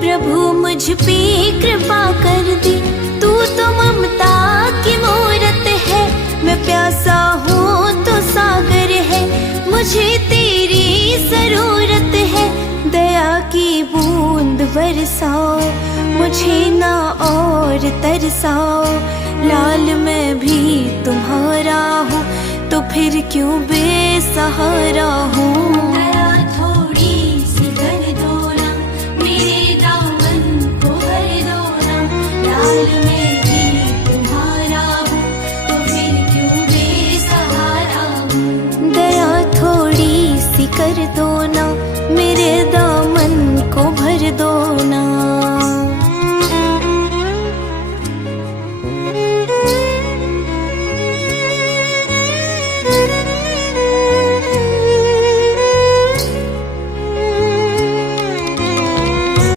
प्रभु मुझ पे कृपा कर दे, तू तो ममता की मूरत है। मैं प्यासा हूँ तो सागर है, मुझे तेरी जरूरत है। दया की बूंद बरसाओ, मुझे ना और तरसाओ। लाल मैं भी तुम्हारा हूँ, तो फिर क्यों बेसहारा हूँ। दया थोड़ी सी कर दो ना, मेरे दामन को भर दो ना। लाल